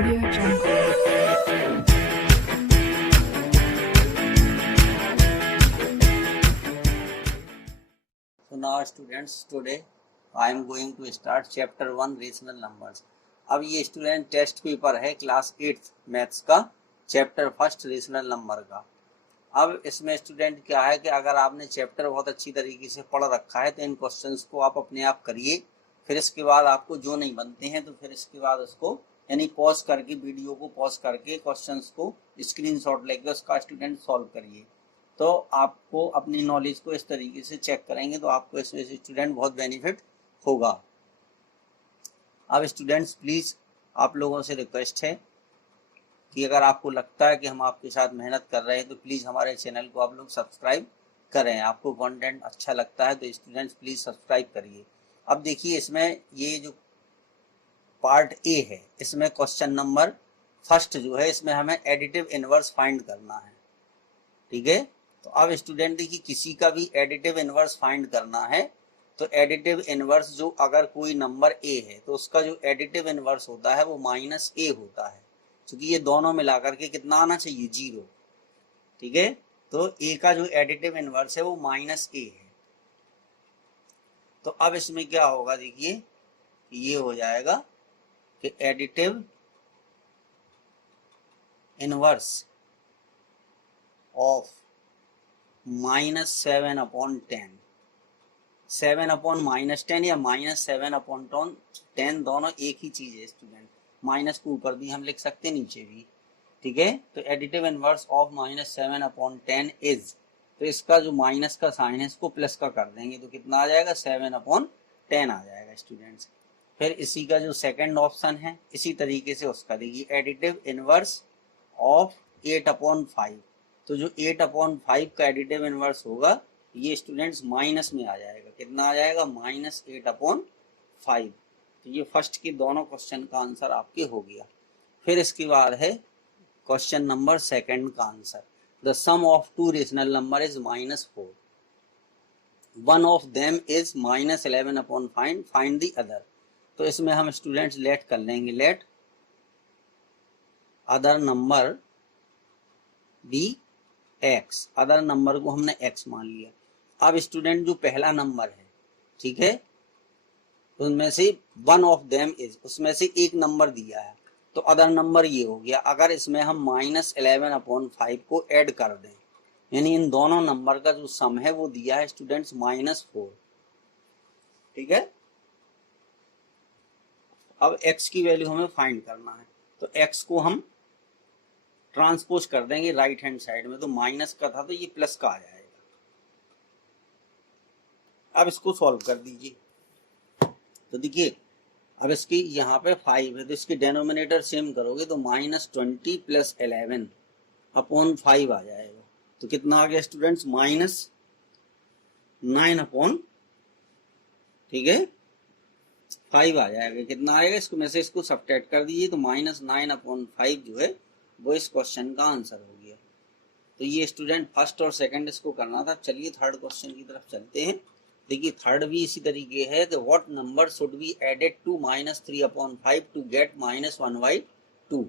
Audio Jungle. So now students, today I am going to start chapter 1 rational numbers. अब ये student test paper है class 8 maths का chapter first rational number का। अब इसमें student क्या है कि अगर आपने चैप्टर बहुत अच्छी तरीके से पढ़ रखा है तो इन क्वेश्चंस को आप अपने आप करिए, फिर इसके बाद आपको जो नहीं बनते हैं तो फिर इसके बाद उसको यानी पॉज करके वीडियो को पॉज करके क्वेश्चंस को स्क्रीनशॉट लेकर उसका स्टूडेंट सॉल्व करिए। तो आपको अपनी नॉलेज को इस तरीके से चेक करेंगे तो आपको इसमें से स्टूडेंट बहुत बेनिफिट होगा। अब स्टूडेंट्स प्लीज़ आप लोगों से रिक्वेस्ट है कि अगर आपको लगता है कि हम आपके साथ मेहनत कर रहे हैं तो प्लीज़ हमारे चैनल को आप लोग सब्सक्राइब करें। आपको कंटेंट अच्छा लगता है तो स्टूडेंट्स प्लीज़ सब्सक्राइब करिए। अब देखिए इसमें ये जो पार्ट ए है इसमें क्वेश्चन नंबर फर्स्ट जो है इसमें हमें एडिटिव इनवर्स फाइंड करना है। ठीक है, तो अब स्टूडेंट देखिए किसी का भी एडिटिव इनवर्स फाइंड करना है तो एडिटिव इनवर्स जो अगर कोई नंबर ए है तो उसका जो एडिटिव इनवर्स होता है वो माइनस ए होता है, क्योंकि ये दोनों मिलाकर के कितना आना चाहिए 0। ठीक है, तो ए का जो एडिटिव इनवर्स है वो माइनस ए है। तो अब इसमें क्या होगा देखिए ये हो जाएगा कि एडिटिव इनवर्स ऑफ -7/10, 7/-10 या -7/10 दोनों एक ही चीज है स्टूडेंट। माइनस को ऊपर भी हम लिख सकते हैं नीचे भी। ठीक है, तो एडिटिव इनवर्स ऑफ -7/10 इज, तो इसका जो माइनस का साइन है इसको प्लस का कर देंगे तो कितना आ जाएगा 7/10 आ जाएगा स्टूडेंट्स। फिर इसी का जो सेकंड ऑप्शन है इसी तरीके से उसका देखिए एडिटिव इनवर्स ऑफ 8/5, तो जो 8/5 का एडिटिव इनवर्स होगा ये स्टूडेंट्स माइनस में आ जाएगा, कितना आ जाएगा -8/5। तो ये फर्स्ट के दोनों क्वेश्चन का आंसर आपके हो गया। फिर इसके बाद है क्वेश्चन नंबर सेकंड का answer, the sum of two rational number is -4, one of them is -11/5, find the other. तो इसमें हम स्टूडेंट्स लेट कर लेंगे, let other number be x, other number को हमने एक्स मान लिया। अब स्टूडेंट जो पहला नंबर है ठीक है उनमें से वन ऑफ देम इज, उसमें से एक नंबर दिया है तो अदर नंबर ये हो गया। अगर इसमें हम -11/5 को ऐड कर दें यानी इन दोनों नंबर का जो सम है वो दिया है स्टूडेंट्स -4। ठीक है, अब x की वैल्यू हमें फाइंड करना है तो x को हम ट्रांसपोज कर देंगे राइट हैंड साइड में, तो माइनस का था तो ये प्लस का आ जाएगा। अब इसको सॉल्व कर दीजिए तो देखिए अब इसकी यहाँ पे 5 है तो इसकी डेनोमिनेटर सेम करोगे तो -20 + 11/5 आ जाएगा। तो कितना आ गया स्टूडेंट्स -9 ठीक है 5 आ जाएगा। कितना आएगा इसको में से इसको सब्ट्रैक्ट कर दीजिए तो -9/5 जो है वो इस क्वेश्चन का आंसर हो गया। तो ये स्टूडेंट फर्स्ट और सेकंड इसको करना था। चलिए थर्ड क्वेश्चन की तरफ चलते हैं। देखिए थर्ड भी इसी तरीके है कि what number should be added to -3/5 to get -1/2।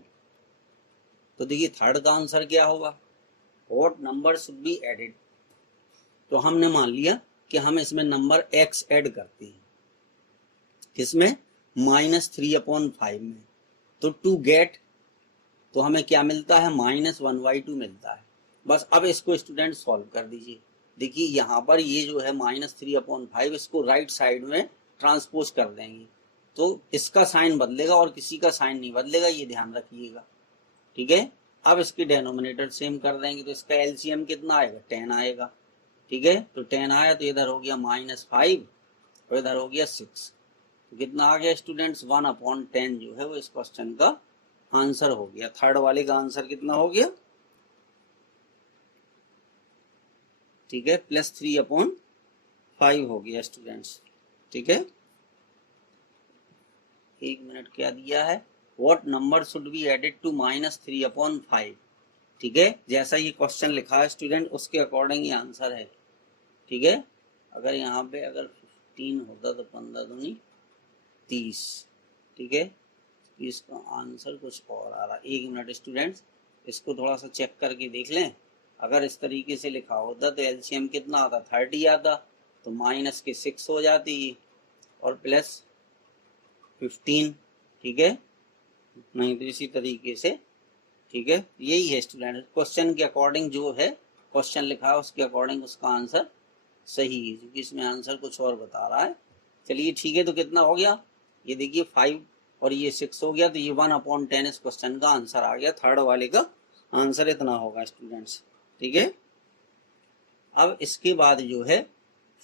तो देखिए थर्ड का आंसर क्या होगा, what number should be added. तो हमने मान लिया कि हम इसमें नंबर x ऐड करते हैं किसमें -3/5 में, तो टू गेट तो हमें क्या मिलता है -1/2 मिलता है। बस अब इसको स्टूडेंट सॉल्व कर दीजिए। देखिए यहाँ पर ये जो है -3/5 इसको राइट साइड में ट्रांसपोज कर देंगे तो इसका साइन बदलेगा और किसी का साइन नहीं बदलेगा, ये ध्यान रखिएगा। ठीक है, अब इसकी डेनोमिनेटर सेम कर देंगे तो इसका एलसीएम कितना आएगा 10 आएगा। ठीक है, तो 10 आया तो इधर हो गया -5 और इधर हो गया 6, तो कितना आ गया स्टूडेंट्स 1/10 जो है वो इस क्वेश्चन का आंसर हो गया। थर्ड वाले का आंसर कितना हो गया, ठीक है +3/5 हो गया स्टूडेंट्स। ठीक है, एक मिनट क्या दिया है, what number should be added to -3/5। ठीक है, जैसा ये क्वेश्चन लिखा है स्टूडेंट उसके अकॉर्डिंग ये आंसर है। ठीक है, अगर यहाँ पे अगर 15 होता तो 15 दूनी 30। ठीक है, जबकि इसका आंसर कुछ और आ रहा है। एक मिनट स्टूडेंट्स, इसको थोड़ा सा चेक करके देख लें। अगर इस तरीके से लिखा होता तो एलसीएम कितना आता, 30 आता, तो माइनस के 6 हो जाती और प्लस 15, ठीक है, नहीं तो इसी तरीके से, ठीक है। यही है स्टूडेंट, क्वेश्चन के अकॉर्डिंग जो है क्वेश्चन लिखा है उसके अकॉर्डिंग उसका आंसर सही है, क्योंकि इसमें आंसर कुछ और बता रहा है। चलिए ठीक है, तो कितना हो गया, ये देखिए 5 और ये 6 हो गया, तो ये 1/10 इस क्वेश्चन का आंसर आ गया। थर्ड वाले का आंसर इतना होगा स्टूडेंट्स, ठीक है। अब इसके बाद जो है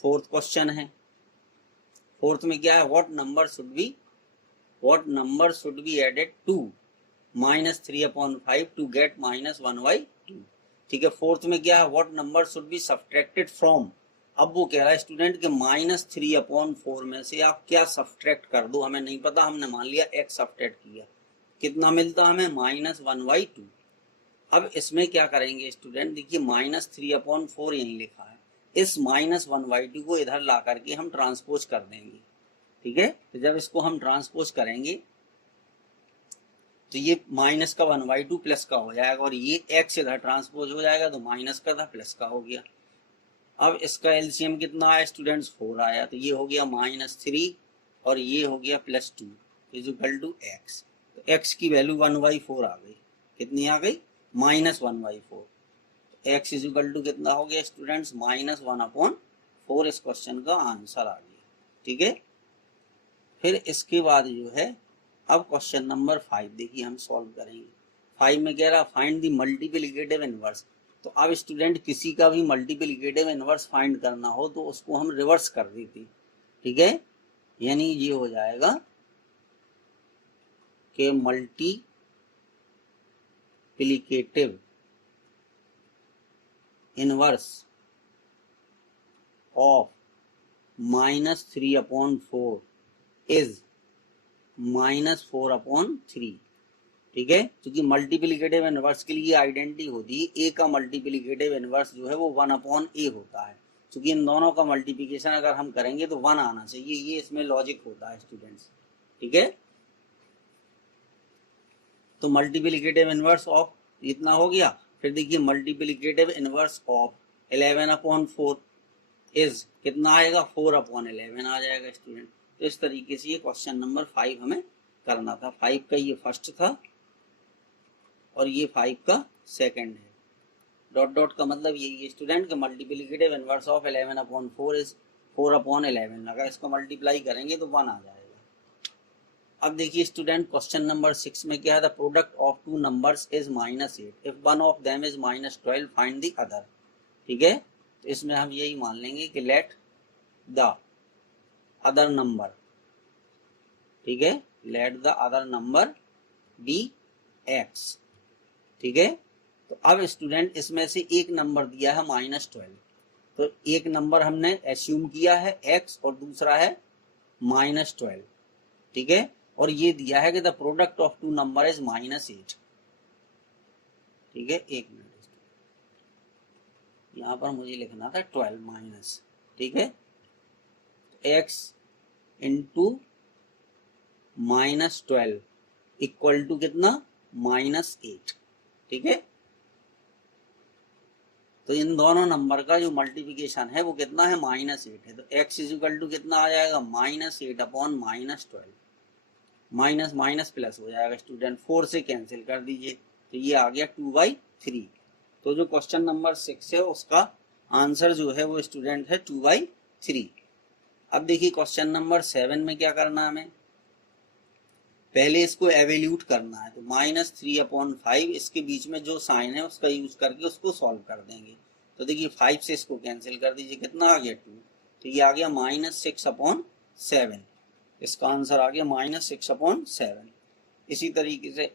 फोर्थ क्वेश्चन है। फोर्थ में क्या है, what number should be added to -3/5 to get -1/2, ठीक है। फोर्थ में क्या है, what number should be subtracted from. अब वो कह रहा है स्टूडेंट के -3/4 में से आप क्या सब्ट्रैक्ट कर दो, हमें नहीं पता, हमने मान लिया x सब्ट्रैक्ट किया, कितना मिलता हमें, -1/2। अब इसमें क्या करेंगे स्टूडेंट, देखिए -3/4 यहीं लिखा है, इस -1/2 को इधर ला करके हम ट्रांसपोज कर देंगे, ठीक है। तो जब इसको हम ट्रांसपोज करेंगे तो ये माइनस का 1/2 प्लस का हो जाएगा, और ये x इधर ट्रांसपोज हो जाएगा तो माइनस का था प्लस का हो गया। अब इसका एलसीएम कितना आया स्टूडेंट्स, 4 आया, तो ये हो गया -3 और ये हो गया +2 इक्वल टू x। तो x की वैल्यू 1/4 आ गई, कितनी आ गई, -1/4। x इक्वल टू कितना हो गया स्टूडेंट्स, -1/4 इस क्वेश्चन का आंसर आ गया, ठीक है। फिर इसके बाद जो है अब क्वेश्चन नंबर 5 देखिए हम सॉल्व करेंगे। 5 में कह रहा फाइंड द मल्टीप्लिकेटिव इनवर्स। तो अब स्टूडेंट किसी का भी मल्टीप्लिकेटिव इनवर्स फाइंड करना हो तो उसको हम रिवर्स कर देते, ठीक है। यानी ये हो जाएगा कि मल्टीप्लिकेटिव इनवर्स ऑफ -3/4 इज -4/3, ठीक है। क्योंकि मल्टीप्लिकेटिव इनवर्स के लिए आइडेंटिटी होती है, ए का मल्टीप्लिकेटिव इनवर्स जो है वो 1/a होता है। क्योंकि इन दोनों का मल्टीप्लिकेशन अगर हम करेंगे तो 1 आना चाहिए, ये इसमें लॉजिक होता है स्टूडेंट्स, ठीक है। तो मल्टीप्लिकेटिव इनवर्स ऑफ इतना हो गया। फिर देखिए मल्टीप्लिकेटिव इनवर्स ऑफ 11/4 इज कितना आएगा, 4/11 आ जाएगा स्टूडेंट। तो इस तरीके से ये क्वेश्चन नंबर 5 हमें करना था। 5 का ये फर्स्ट था और ये 5 का सेकंड है। डॉट डॉट का मतलब यही है student, multiplicative inverse of 11/4 is 4/11। अगर इसको मल्टीप्लाई करेंगे तो 1 आ जाएगा। अब देखिए स्टूडेंट क्वेश्चन नंबर 6 में क्या है, the product of two numbers is -8 if one of them is -12 find the other, ठीक है। तो इसमें हम यही मान लेंगे कि लेट द अदर नंबर, ठीक है, let the other number be x, ठीक है। तो अब स्टूडेंट इसमें से एक नंबर दिया है -12, तो एक नंबर हमने एस्यूम किया है x और दूसरा है -12, ठीक है। और ये दिया है कि the product of two number is -8, ठीक है। एक मिनट, यहां पर मुझे लिखना था 12 माइनस, ठीक है। x इंटू -12 इक्वल टू कितना, -8, ठीक है। तो इन दोनों नंबर का जो मल्टीप्लिकेशन है वो कितना है, -8 है। तो x इक्वल टू कितना आ जाएगा, -8/-12, माइनस माइनस प्लस हो जाएगा स्टूडेंट, 4 से कैंसिल कर दीजिए, तो ये आ गया 2/3। तो जो क्वेश्चन नंबर 6 है उसका आंसर जो है वो स्टूडेंट है 2/3। अब देखिए क्वेश्चन नंबर 7 में क्या करना है हमें, पहले इसको एवेल्यूट करना है। तो -3/5 इसके बीच में जो साइन है उसका यूज करके उसको सॉल्व कर देंगे। तो देखिए 5 से इसको कैंसिल कर दीजिए, कितना आ गया 2, तो ये आ गया -6/7। इसका आंसर आ गया -6/7। इसी तरीके से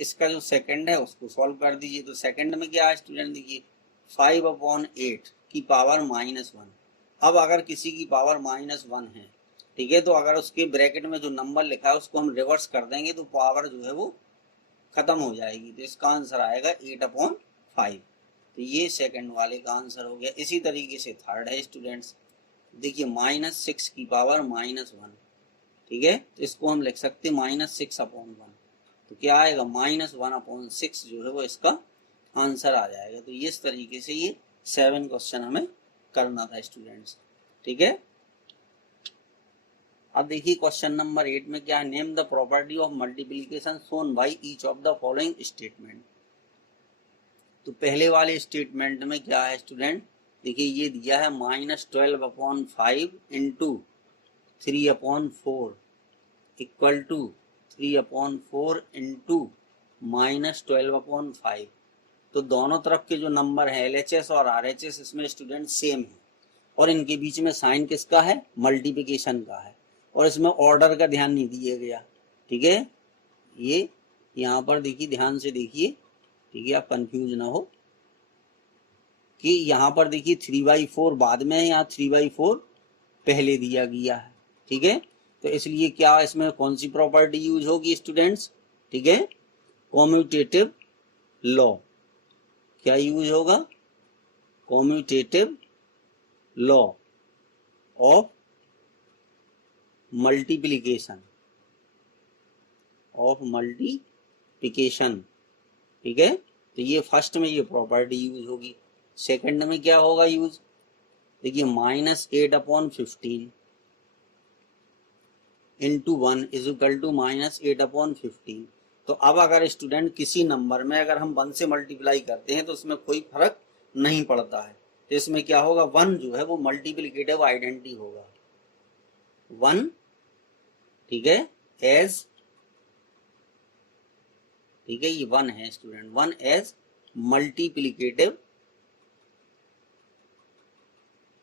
इसका जो सेकंड है उसको सॉल्व कर दीजिए। तो सेकंड में क्या है स्टूडेंट, देखिए 5/8 की पावर -1। अब अगर किसी की पावर -1 है, ठीक है, तो अगर उसके ब्रैकेट में जो नंबर लिखा है उसको हम रिवर्स कर देंगे तो पावर जो है वो खत्म हो जाएगी। तो इसका आंसर आएगा 8/5। तो ये सेकंड वाले का आंसर हो गया। इसी तरीके से थर्ड है स्टूडेंट्स, देखिए -6 की पावर -1, ठीक है, तो इसको हम लिख सकते हैं -6/1। तो क्या आएगा -1/6 जो है वो इसका आंसर आ जाएगा। तो इस तरीके से ये 7 क्वेश्चन हमें करना था स्टूडेंट्स, ठीक है। अब देखिए क्वेश्चन नंबर 8 में क्या है, name the property of multiplication shown by each of the following statement. तो पहले वाले स्टेटमेंट में क्या है स्टूडेंट, देखिए ये दिया है -12/5 इंटू 3/4 इक्वल टू 3/4 इंटू -12/5। तो दोनों तरफ के जो नंबर है LHS और RHS इसमें स्टूडेंट सेम है, और इनके बीच में साइन किसका है, मल्टीप्लिकेशन का है, और इसमें ऑर्डर का ध्यान नहीं दिया गया, ठीक है। ये यहाँ पर देखिए, ध्यान से देखिए, ठीक है, आप कंफ्यूज ना हो कि यहाँ पर देखिए 3/4 बाद में है, यहाँ 3/4 पहले दिया गया है, ठीक है। तो इसलिए क्या इसमें कौन सी प्रॉपर्टी यूज होगी स्टूडेंट्स, ठीक है, कॉम्यूटेटिव लॉ। क्या यूज होगा, कॉम्यूटेटिव लॉ ऑफ मल्टीप्लिकेशन, ठीक है। तो ये फर्स्ट में ये प्रॉपर्टी यूज होगी। सेकंड में क्या होगा यूज, देखिए -8/15 इंटू 1 इज इक्वल टू -8/15। तो अब अगर स्टूडेंट किसी नंबर में अगर हम 1 से मल्टीप्लाई करते हैं तो उसमें कोई फर्क नहीं पड़ता है, तो इसमें क्या होगा, 1 जो है वो मल्टीप्लिकेटिव आइडेंटिटी होगा, 1, ठीक है, एज, ठीक है, ये 1 है स्टूडेंट, 1 एज मल्टीप्लिकेटिव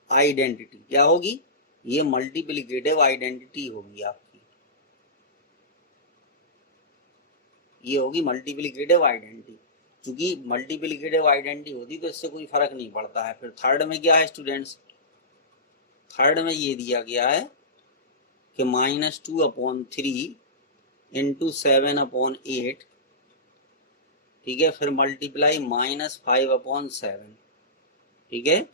आइडेंटिटी। क्या होगी, ये मल्टीप्लिकेटिव आइडेंटिटी होगी आपकी, ये होगी मल्टीप्लिकेटिव आइडेंटिटी। क्योंकि मल्टीप्लिकेटिव आइडेंटिटी होती तो इससे कोई फर्क नहीं पड़ता है। फिर थर्ड में क्या है स्टूडेंट्स, थर्ड में ये दिया गया है कि -2/3 इंटू 7/8, ठीक है, फिर मल्टीप्लाई -5/7, ठीक है,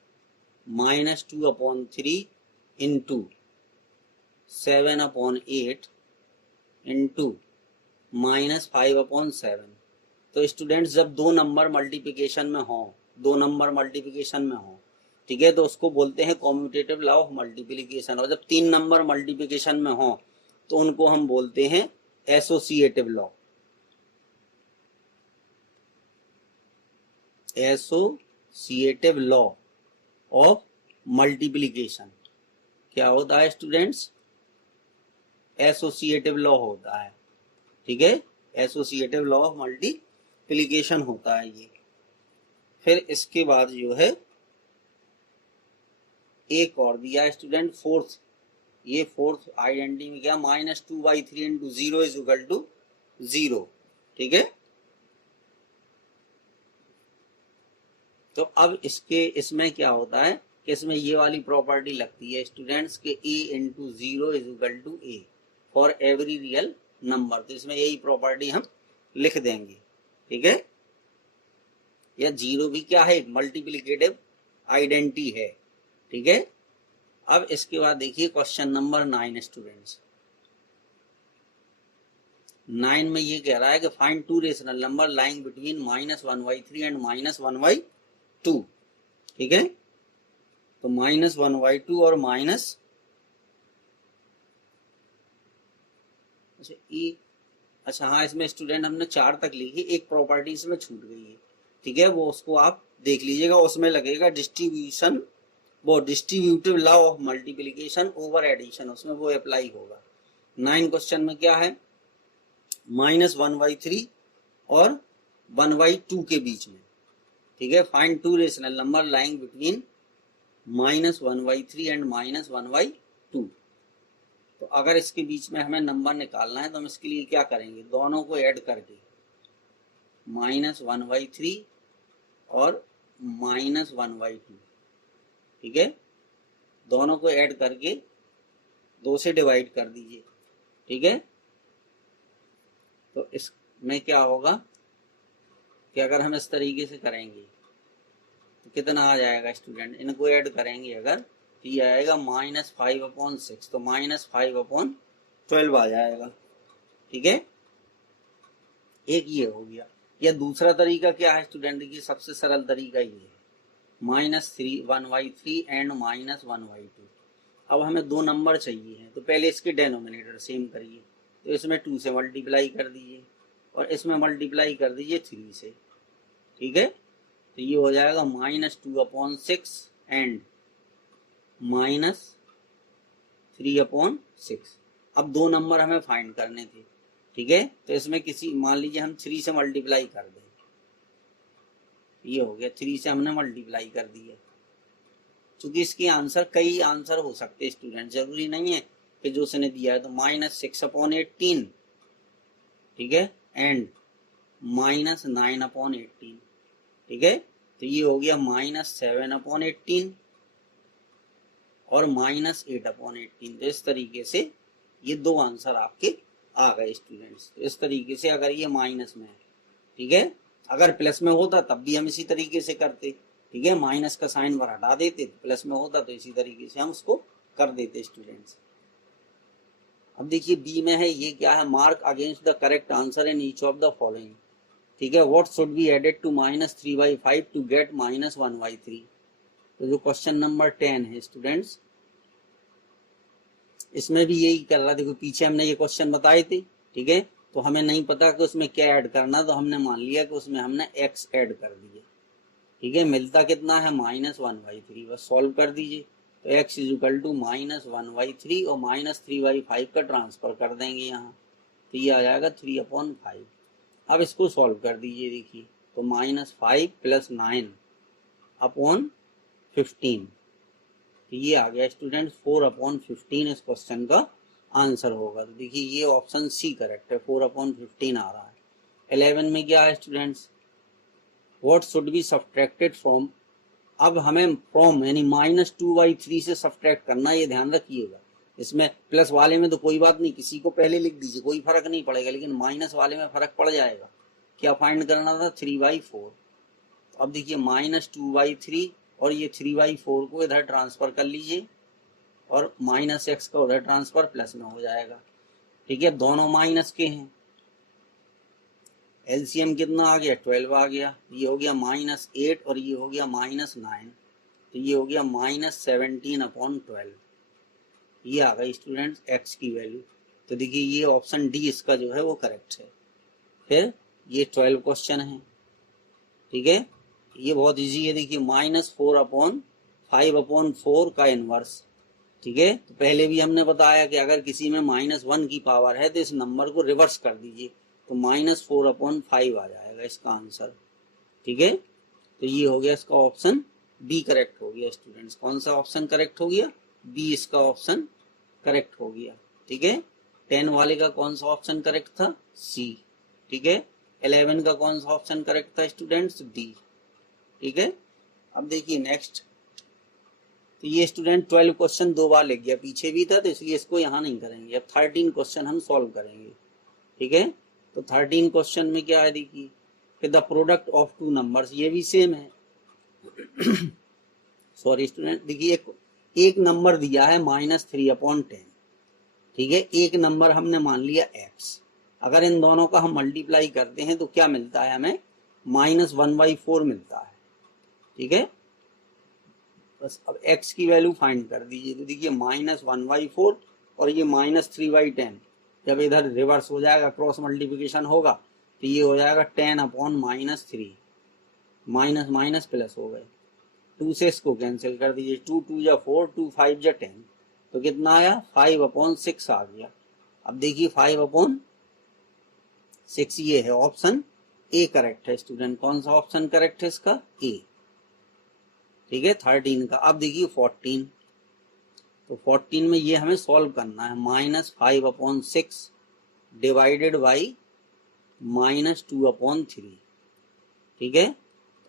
-2/3 इंटू 7/8 इंटू -5/7। तो स्टूडेंट्स जब दो नंबर मल्टीप्लिकेशन में हो, दो नंबर मल्टीप्लिकेशन में हो, ठीक है, तो उसको बोलते हैं कॉम्यूटेटिव लॉ ऑफ मल्टीप्लिकेशन। और जब 3 नंबर मल्टीप्लिकेशन में हो तो उनको हम बोलते हैं associative law, associative law of multiplication. क्या होता है स्टूडेंट्स, एसोसिएटिव लॉ होता है, ठीक है, एसोसिएटिव लॉ ऑफ मल्टीप्लिकेशन होता है ये। फिर इसके बाद जो है एक और दिया है स्टूडेंट फोर्थ, ये फोर्थ आइडेंटिटी में क्या, -2/3 इंटू 0 इज इक्वल टू 0, ठीक है। तो अब इसमें क्या होता है कि इसमें ये वाली प्रॉपर्टी लगती है स्टूडेंट्स के a into 0 is equal to a for every real number. तो इसमें यही प्रॉपर्टी हम लिख देंगे, ठीक है। या 0 भी क्या है, मल्टीप्लिकेटिव आइडेंटिटी है, ठीक है। अब इसके बाद देखिए क्वेश्चन नंबर 9 स्टूडेंट्स, 9 में ये कह रहा है कि find 2 rational number lying between -1/3 and -1/2, ठीक है। तो -1/2 और अच्छा हाँ, इसमें स्टूडेंट हमने 4 तक लिखी, एक प्रॉपर्टी इसमें छूट गई है, ठीक है, वो उसको आप देख लीजिएगा, उसमें लगेगा डिस्ट्रीब्यूशन, वो distributive law of multiplication over addition, उसमें वो अप्लाई होगा। 9 क्वेश्चन में क्या है, -1/3 और 1/2 के बीच में, ठीक है, find 2 rational number lying between -1/3 and -1/2। तो अगर इसके बीच में हमें नंबर निकालना है तो हम इसके लिए क्या करेंगे, दोनों को ऐड करके -1/3 और -1/2, ठीक है, दोनों को ऐड करके 2 से डिवाइड कर दीजिए, ठीक है। तो इसमें क्या होगा कि अगर हम इस तरीके से करेंगे तो कितना आ जाएगा स्टूडेंट, इनको ऐड करेंगे अगर तो ये आएगा -5/6, तो -5/12 आ जाएगा, ठीक है। एक ये हो गया। या दूसरा तरीका क्या है स्टूडेंट, देखिए सबसे सरल तरीका ये है, -1/3 एंड -1/2। अब हमें दो नंबर चाहिए हैं, तो पहले इसके डेनोमिनेटर सेम करिए, तो इसमें 2 से मल्टीप्लाई कर दीजिए और इसमें मल्टीप्लाई कर दीजिए 3 से। ठीक है, तो ये हो जाएगा -2/6 एंड -3/6। अब दो नंबर हमें फाइंड करने थे। ठीक है, तो इसमें किसी मान लीजिए हम 3 से मल्टीप्लाई कर दें, ये हो गया 3 से हमने मल्टीप्लाई कर दिया। क्योंकि इसके आंसर कई आंसर हो सकते हैं स्टूडेंट, जरूरी नहीं है कि जो उसने दिया है। तो -6/18, ठीक है, एंड -9/18। ठीक है, तो ये हो गया -7/18 और -8/18। तो इस तरीके से ये दो आंसर आपके आ गए स्टूडेंट्स। तो इस तरीके से अगर ये माइनस में है, ठीक है, अगर प्लस में होता तब भी हम इसी तरीके से करते। ठीक है, माइनस का साइन पर हटा देते, प्लस में होता तो इसी तरीके से हम उसको कर देते स्टूडेंट्स। अब देखिए बी में है, ये क्या है, mark against the correct answer in each of the following. ठीक है, what should be added to -3/5 to get -1/3। तो जो क्वेश्चन नंबर 10 है स्टूडेंट्स, इसमें भी यही कर रहा। देखो पीछे हमने ये क्वेश्चन बताए थे। ठीक है, तो हमें नहीं पता कि उसमें क्या ऐड करना, तो हमने मान लिया कि उसमें हमने x ऐड कर दिया। ठीक है, मिलता कितना है -1/3, बस सॉल्व कर दीजिए। तो x = -1/3 और -3/5 का ट्रांसफर कर देंगे यहाँ, तो ये आ जाएगा 3/5। अब इसको सॉल्व कर दीजिए। देखिए तो -5 + 9/15, तो ये आ गया स्टूडेंट 4/15 इस क्वेश्चन का आंसर होगा। तो देखिए ये ऑप्शन सी करेक्ट है, 4/15 आ रहा है। 11 में क्या है students, what should be subtracted from. अब हमें फ्रॉम यानी -2/3 से सब्ट्रैक्ट करना, ये ध्यान रखिएगा। इसमें प्लस वाले में तो कोई बात नहीं, किसी को पहले लिख दीजिए, कोई फर्क नहीं पड़ेगा, लेकिन माइनस वाले में फर्क पड़ जाएगा। क्या फाइंड करना था, 3/4। तो अब देखिए -2/3 और ये 3/4 को इधर ट्रांसफर कर लीजिए और -x का उधर ट्रांसफर प्लस में हो जाएगा। ठीक है, दोनों माइनस के हैं, एलसीएम कितना आ गया, 12 आ गया। ये हो गया -8 और ये हो गया -9, तो ये हो गया -17/12। ये आ गई स्टूडेंट्स x की वैल्यू। तो देखिए ये ऑप्शन डी इसका जो है वो करेक्ट है। फिर ये 12 क्वेश्चन है। ठीक है, ये बहुत इजी है। देखिए -4/5/4 का इनवर्स। ठीक है, तो पहले भी हमने बताया कि अगर किसी में -1 की पावर है तो इस नंबर को रिवर्स कर दीजिए, तो -4/5 आ जाएगा इसका आंसर। ठीक है, तो ये हो गया इसका ऑप्शन बी करेक्ट हो गया स्टूडेंट्स। कौन सा ऑप्शन करेक्ट हो गया, बी इसका ऑप्शन करेक्ट हो गया। ठीक है, 10 वाले का कौन सा ऑप्शन करेक्ट था, सी। ठीक है, 11 का कौन सा ऑप्शन करेक्ट था स्टूडेंट्स, डी। ठीक है, अब देखिए नेक्स्ट, तो ये स्टूडेंट 12 क्वेश्चन दो बार लिख गया, पीछे भी था तो इसलिए इसको यहाँ नहीं करेंगे। अब 13 क्वेश्चन हम सॉल्व करेंगे। ठीक है, तो 13 क्वेश्चन में क्या है, देखिए कि the product of two numbers, ये भी सेम है। सॉरी स्टूडेंट, देखिए एक नंबर दिया है -3/10। ठीक है, एक नंबर हमने मान लिया x। अगर इन दोनों का हम मल्टीप्लाई करते हैं तो क्या मिलता है, हमें -1/4 मिलता है। ठीक है, बस अब x की वैल्यू फाइंड कर दीजिए। तो देखिए -1/4 और ये -3/10, जब इधर रिवर्स हो जाएगा, क्रॉस मल्टीप्लिकेशन होगा, तो ये हो जाएगा 10/-3, माइनस माइनस प्लस हो गए। 2 से इसको कैंसिल कर दीजिए, 2 2 जा 4, 2 5 जा 10, तो कितना आया, 5/6 आ गया। अब देखिए 5/6 ये है, ऑप्शन ए करेक्ट है स्टूडेंट। कौन सा ऑप्शन करेक्ट है इसका, ए। ठीक है, 13 का। अब देखिए 14, तो 14 में ये हमें सॉल्व करना है, -5/6 डिवाइडेड बाई -2/3। ठीक है,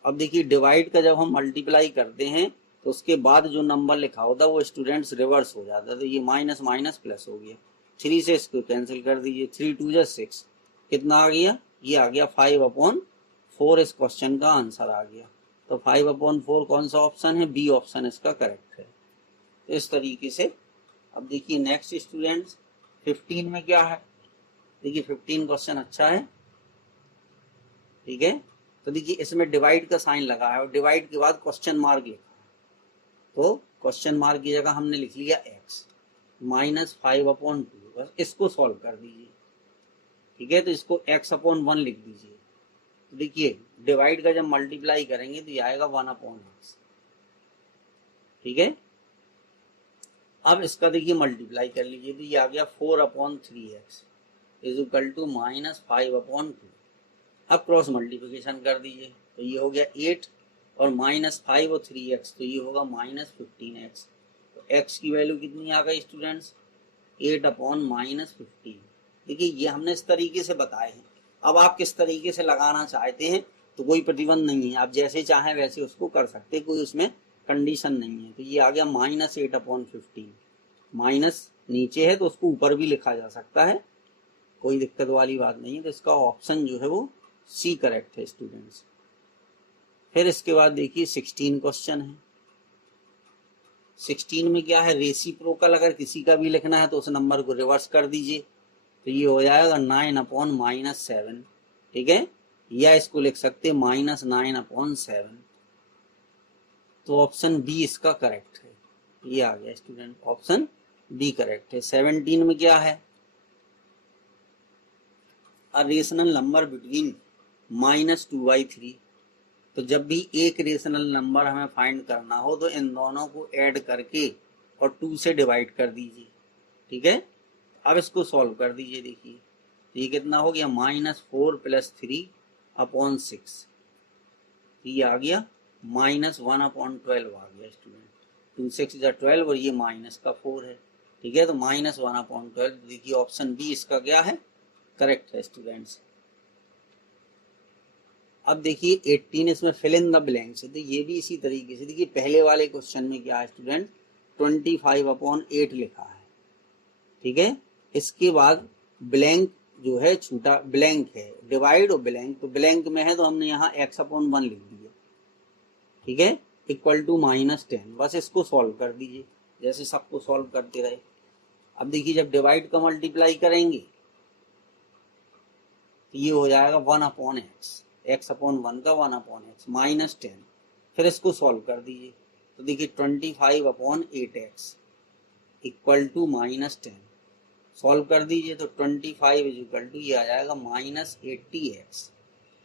अब देखिए डिवाइड का जब हम मल्टीप्लाई करते हैं तो उसके बाद जो नंबर लिखा होता है वो स्टूडेंट्स रिवर्स हो जाता है, तो ये माइनस माइनस प्लस हो गया। 3 से इसको कैंसिल कर दीजिए, 3 2 जा 6, कितना आ गया, ये आ गया 5/4। इस क्वेश्चन का आंसर आ गया। तो 5/4 कौन सा ऑप्शन है, बी ऑप्शन इसका करेक्ट है। तो इस तरीके से अब देखिए नेक्स्ट स्टूडेंट्स 15 में क्या है, देखिए 15 क्वेश्चन अच्छा है। ठीक है। तो देखिए इसमें डिवाइड का साइन लगा है और डिवाइड के बाद क्वेश्चन मार्क लिखा है, तो क्वेश्चन मार्क की जगह हमने लिख लिया x -5/2। बस इसको सॉल्व कर दीजिए, ठीक है। तो इसको x/1 लिख दीजिए। तो देखिए डिवाइड का जब मल्टीप्लाई करेंगे तो ये आएगा 1/x, ठीक है। अब इसका देखिए मल्टीप्लाई कर लीजिए, तो ये आ गया 4/3x इज इक्वल टू -5/2। अब क्रॉस मल्टीप्लिकेशन कर दीजिए, तो ये हो गया 8 और -5 और 3x, तो ये होगा -15x। तो x की वैल्यू कितनी आ गई स्टूडेंट्स? 8/-15। देखिए ये हमने इस तरीके से बताए हैं। अब आप किस तरीके से लगाना चाहते हैं तो कोई प्रतिबंध नहीं है, आप जैसे चाहें वैसे उसको कर सकते हैं, कोई उसमें कंडीशन नहीं है। तो ये आ गया -8/15। माइनस नीचे है तो उसको ऊपर भी लिखा जा सकता है, कोई दिक्कत वाली बात नहीं है। तो इसका ऑप्शन जो है वो सी करेक्ट है स्टूडेंट्स। फिर इसके बाद देखिए 16 क्वेश्चन है। 16 में क्या है, रेसिप्रोकल अगर किसी का भी लिखना है तो उस नंबर को रिवर्स कर दीजिए, तो ये हो जाएगा 9/-7, ठीक है। या इसको लिख सकते हैं -9/7। तो ऑप्शन बी इसका करेक्ट है, ये आ गया स्टूडेंट, ऑप्शन बी करेक्ट है। 17 में क्या है, अ रेशनल नंबर बिटवीन -2/3। तो जब भी एक रेशनल नंबर हमें फाइंड करना हो तो इन दोनों को ऐड करके और 2 से डिवाइड कर दीजिए, ठीक है। अब इसको सॉल्व कर दीजिए, देखिए ये कितना हो गया, -4 + 3/6। ये आ गया -1/12 आ गया स्टूडेंट। 2 6 = 12 और ये माइनस का 4 है, ठीक है। तो -1/12, देखिए ऑप्शन बी इसका क्या है, करेक्ट है स्टूडेंट्स। अब देखिए 18 इसमें फिल इन द ब्लैंक्स है, तो ये भी इसी तरीके से। देखिए पहले वाले क्वेश्चन में क्या है स्टूडेंट, 25/8 लिखा है, ठीक है। इसके बाद ब्लैंक जो है छूटा, ब्लैंक है, डिवाइड और ब्लैंक, तो ब्लैंक में है तो हमने यहाँ x/1 लिख दिया, ठीक है, इक्वल टू -10। बस इसको सॉल्व कर दीजिए जैसे सबको सॉल्व करते रहे। अब देखिए जब डिवाइड का मल्टीप्लाई करेंगे तो ये हो जाएगा 1/x, x/1 का 1/x -10। फिर इसको सॉल्व कर दीजिए, तो देखिए 25/8x इक्वल टू -10। सॉल्व कर दीजिए तो 25 इज इक्वल टू ये आ जाएगा -80x।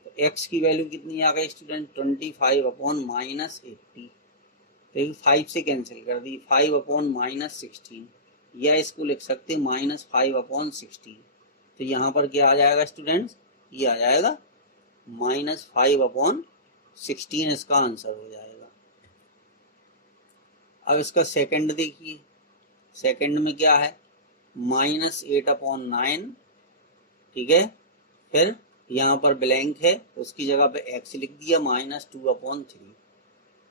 तो x की वैल्यू कितनी आ गई स्टूडेंट, 25/-80। तो 5 से कैंसिल कर दी, 5/-16, या इसको लिख सकते -5/16। तो यहाँ पर क्या आ जाएगा स्टूडेंट्स, ये आ जाएगा -5/16, इसका आंसर हो जाएगा। अब इसका सेकंड देखिए, सेकंड में क्या है, -8/9, ठीक है। फिर यहाँ पर ब्लैंक है तो उसकी जगह पे x लिख दिया, -2/3,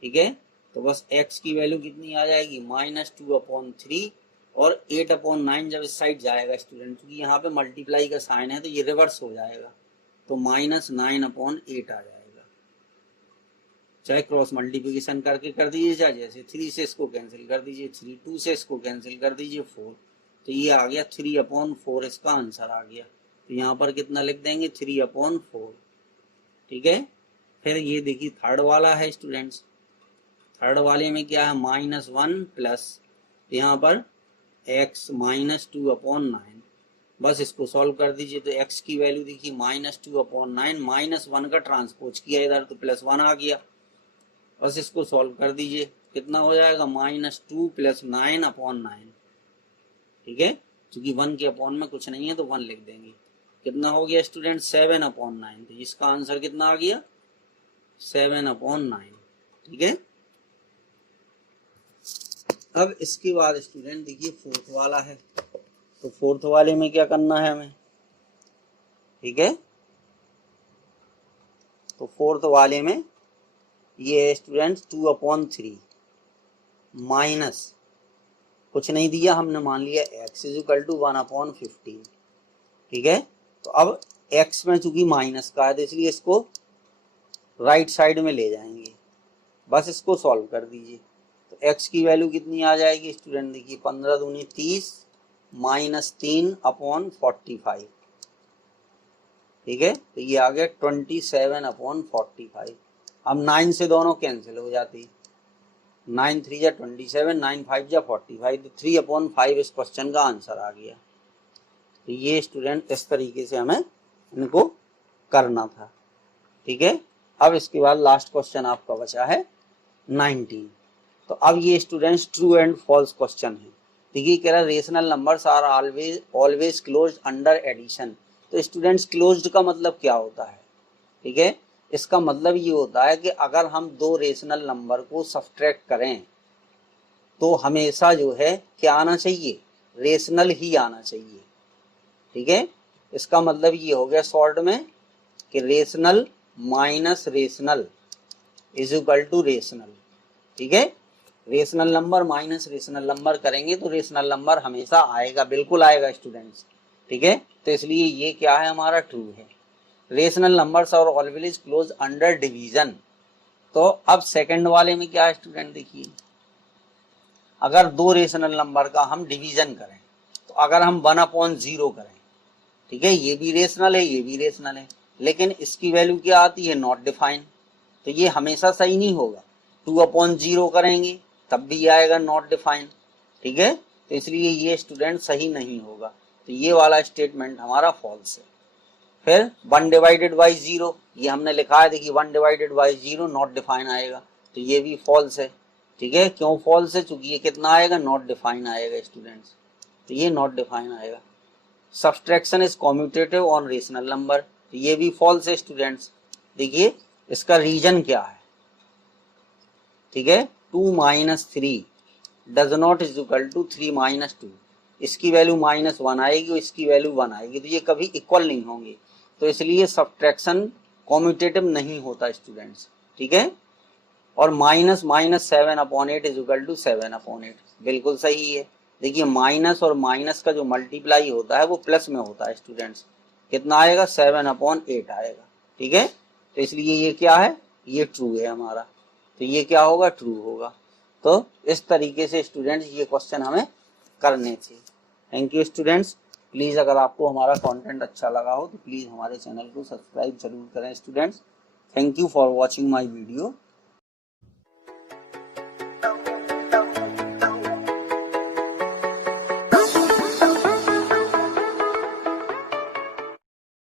ठीक है। तो बस x की वैल्यू कितनी आ जाएगी, -2/3। और 8/9 जब इस साइड जाएगा स्टूडेंट, क्योंकि यहाँ पे मल्टीप्लाई का साइन है तो ये रिवर्स हो जाएगा, तो -9/8 आ जाएगा। चाहे क्रॉस मल्टीप्लिकेशन करके कर दीजिए, चाहे जैसे 3 से इसको कैंसिल कर दीजिए, 3 2 से इसको कैंसिल कर दीजिए, 4। तो ये आ गया 3/4, इसका आंसर आ गया। तो यहाँ पर कितना लिख देंगे, 3/4, ठीक है। फिर ये देखिए थर्ड वाला है स्टूडेंट्स। थर्ड वाले में क्या है, -1 प्लस यहाँ पर x -2/9। बस इसको सॉल्व कर दीजिए, तो x की वैल्यू देखिए -2/9, -1 का ट्रांसपोज किया इधर तो +1 आ गया। बस इसको सॉल्व कर दीजिए, कितना हो जाएगा, -2 + 9/9, ठीक है। क्योंकि 1 के अपॉन में कुछ नहीं है तो 1 लिख देंगे। कितना हो गया स्टूडेंट, 7/9। तो इसका आंसर कितना आ गया, 7/9, ठीक है। अब इसके बाद स्टूडेंट देखिए फोर्थ वाला है, तो फोर्थ वाले में क्या करना है हमें, ठीक है। तो फोर्थ वाले में ये है स्टूडेंट 2/3 माइनस कुछ नहीं दिया, हमने मान लिया x इज इक्वल टू 1/15, ठीक है। तो अब x में चूंकि माइनस का है तो इसलिए इसको राइट साइड में ले जाएंगे, बस इसको सॉल्व कर दीजिए। तो x की वैल्यू कितनी आ जाएगी स्टूडेंट, देखिए 15 दूनी 30 -3/45, ठीक है, तो ये आ गया 27/45। अब 9 से दोनों कैंसिल हो जाती, 9 3 जा 27, 9 5 जा 45, तो 3/5 इस क्वेश्चन का आंसर आ गया। तो ये स्टूडेंट इस तरीके से हमें इनको करना था। ठीक है, अब इसके बाद लास्ट क्वेश्चन आपका बचा है 19। तो अब ये students true and false question है। देखिए कह रहा rational numbers are always closed under addition. तो स्टूडेंट्स क्लोज्ड का मतलब क्या होता है? ठीक है, इसका मतलब ये होता है कि अगर हम दो रेशनल नंबर को सब्ट्रैक्ट करें तो हमेशा जो है क्या आना चाहिए? रेशनल ही आना चाहिए। ठीक है, इसका मतलब ये हो गया शॉर्ट में कि rational minus rational is equal to rational. ठीक है, rational number minus rational number करेंगे तो रेशनल नंबर हमेशा आएगा, बिल्कुल आएगा स्टूडेंट्स। ठीक है, तो इसलिए ये क्या है हमारा ट्रू है। Rational numbers are always close under division. तो अब सेकंड वाले में क्या है स्टूडेंट, देखिए अगर दो रेशनल नंबर का हम डिवीजन करें तो अगर हम 1/0 करें, ठीक है, ये भी रेशनल है ये भी रेशनल है, लेकिन इसकी वैल्यू क्या आती है? Not define. तो ये हमेशा सही नहीं होगा। 2/0 करेंगे तब भी आएगा नॉट डिफाइन। ठीक है, तो इसलिए ये स्टूडेंट सही नहीं होगा। तो ये वाला स्टेटमेंट हमारा फॉल्स है। फिर 1/0 ये हमने लिखा है, देखिए 1/0 नॉट डिफाइन आएगा, तो ये भी फॉल्स है। ठीक है, क्यों फॉल्स है? चूंकि ये कितना आएगा? नॉट डिफाइन आएगा स्टूडेंट्स, तो ये नॉट डिफाइन आएगा। Subtraction is commutative on rational number, तो ये भी फॉल्स है स्टूडेंट्स। देखिए इसका रीजन क्या है? ठीक है, 2 - 3 does not is equal to 3 - 2। इसकी वैल्यू -1 आएगी और इसकी वैल्यू 1 आएगी, तो ये कभी इक्वल नहीं होंगे, तो इसलिए सब्ट्रैक्शन कॉम्यूटेटिव नहीं होता स्टूडेंट्स। ठीक है, और -7/8 इज इक्वल टू 7/8, बिल्कुल सही है। देखिए माइनस और माइनस का जो मल्टीप्लाई होता है वो प्लस में होता है स्टूडेंट्स। कितना आएगा? 7/8 आएगा। ठीक है, तो इसलिए ये क्या है? ये ट्रू है हमारा, तो ये क्या होगा? ट्रू होगा। तो इस तरीके से स्टूडेंट्स ये क्वेश्चन हमें करने थे। Thank you students. प्लीज़ अगर आपको हमारा कंटेंट अच्छा लगा हो तो प्लीज़ हमारे चैनल को सब्सक्राइब जरूर करें students. Thank you for watching my video.